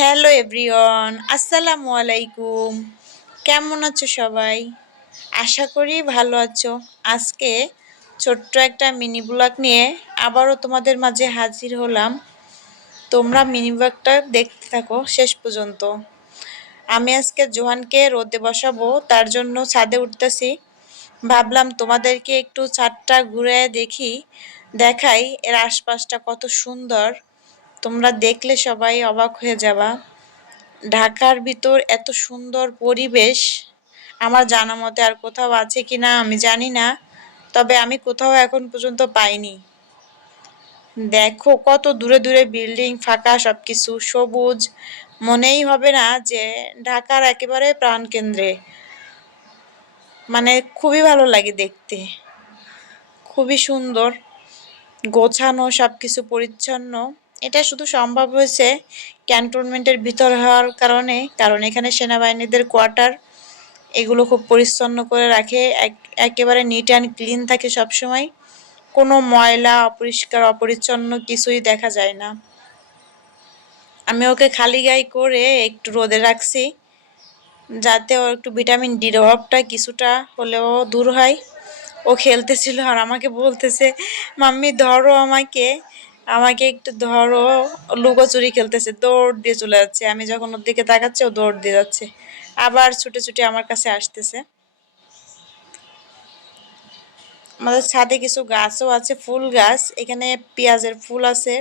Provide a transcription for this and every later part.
Hello everyone, আসসালামু আলাইকুম। কেমন আছো সবাই? আশা করি ভালো আছো। আজকে ছোট্ট একটা মিনি ব্লগ নিয়ে আবারও তোমাদের মাঝে হাজির হলাম। তোমরা মিনি ব্লগটা দেখতে থাকো শেষ পর্যন্ত। আমি আজকে জোহানকে রোদে বসাবো, তার জন্য ছাদে উঠতেছি। ভাবলাম তোমাদেরকে একটু ছাদটা ঘুরে দেখাই এর আশপাশটা কত সুন্দর। তোমরা দেখলে সবাই অবাক হয়ে যাবা। ঢাকার ভিতর এত সুন্দর পরিবেশ আমার জানা মতে আর কোথাও আছে কিনা আমি জানি না, তবে আমি কোথাও এখন পর্যন্ত পাইনি। দেখো কত দূরে দূরে বিল্ডিং, ফাঁকা সবকিছু সবুজ, মনেই হবে না যে ঢাকার একেবারে প্রাণকেন্দ্রে। মানে খুবই ভালো লাগে দেখতে, খুবই সুন্দর, গোছানো সবকিছু পরিচ্ছন্ন। এটা শুধু সম্ভব হয়েছে ক্যান্টনমেন্টের ভিতর হওয়ার কারণে, কারণ এখানে সেনাবাহিনীদের কোয়ার্টার, এগুলো খুব পরিচ্ছন্ন করে রাখে, একেবারে নিট অ্যান্ড ক্লিন থাকে সব সময়। কোনো ময়লা, অপরিষ্কার, অপরিচ্ছন্ন কিছুই দেখা যায় না। আমি ওকে খালি গায়ে করে একটু রোদে রাখছি, যাতে ওর একটু ভিটামিন ডির অভাবটা কিছুটা হলেও দূর হয়। ও খেলতেছিল আর আমাকে বলতেছে, মাম্মি ধরো আমাকে, আমাকে একটু ধরো। লুকোচুরি খেলতেছে, দৌড় দিয়ে চলে যাচ্ছে। আমি যখন ওর দিকে তাকাচ্ছি ও দৌড় দিয়ে যাচ্ছে, আবার ছুটে ছুটে আমার কাছে আসতেছে। আমাদের ছাদে কিছু গাছও আছে, ফুল গাছ। এখানে পেঁয়াজের ফুল আছে।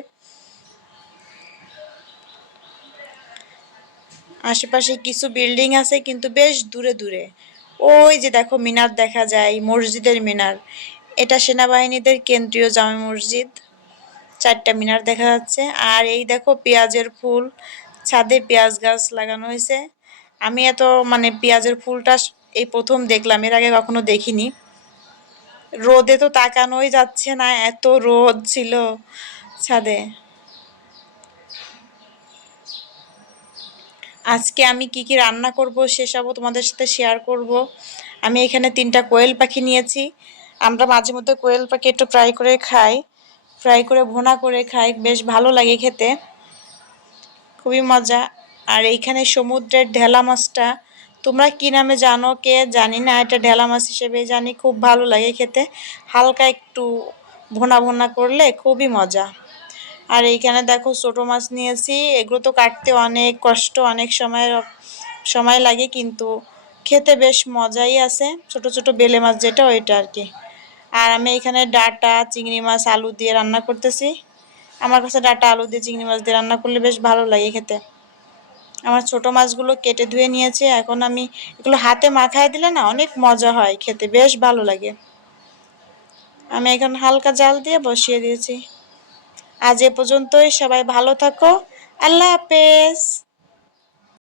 আশেপাশে কিছু বিল্ডিং আছে, কিন্তু বেশ দূরে দূরে। ওই যে দেখো মিনার দেখা যায়, মসজিদের মিনার। এটা সেনাবাহিনীদের কেন্দ্রীয় জামে মসজিদ। চারটা মিনার দেখা যাচ্ছে। আর এই দেখো পেঁয়াজের ফুল, ছাদে পেঁয়াজ গাছ লাগানো হয়েছে। আমি এত পেঁয়াজের ফুলটা এই প্রথম দেখলাম, এর আগে কখনো দেখিনি। রোদে তো তাকানোই যাচ্ছে না, এত রোদ ছিল ছাদে। আজকে আমি কি কি রান্না করব সেসবও তোমাদের সাথে শেয়ার করব। আমি এখানে 3টা কোয়েল পাখি নিয়েছি। আমরা মাঝে মধ্যে কোয়েল পাখি একটু ফ্রাই করে খাই, ফ্রাই করে ভুনা করে খাই, বেশ ভালো লাগে খেতে, খুবই মজা। আর এইখানে সমুদ্রের ঢেলা মাছটা তোমরা কি নামে জানো কে জানি না, এটা ঢেলা মাছ হিসেবে জানি, খুব ভালো লাগে খেতে। হালকা একটু ভুনা ভুনা করলে খুবই মজা। আর এইখানে দেখো ছোট মাছ নিয়েছি। এগুলো তো কাটতে অনেক কষ্ট, অনেক সময় লাগে, কিন্তু খেতে বেশ মজাই আছে। ছোট ছোট বেলে মাছ যেটা, ওইটা আর কি। আর আমি এখানে ডাঁটা, চিংড়ি মাছ, আলু দিয়ে রান্না করতেছি। আমার কাছে ডাঁটা, আলু দিয়ে, চিংড়ি মাছ দিয়ে রান্না করলে বেশ ভালো লাগে খেতে। আমার ছোট মাছগুলো কেটে ধুয়ে নিয়েছে, এখন আমি এগুলো হাতে মাখায় দিলে না অনেক মজা হয় খেতে, বেশ ভালো লাগে। আমি এখন হালকা জাল দিয়ে বসিয়ে দিয়েছি। আজ এ পর্যন্তই, সবাই ভালো থাকো। আল্লাহ হাফেজ।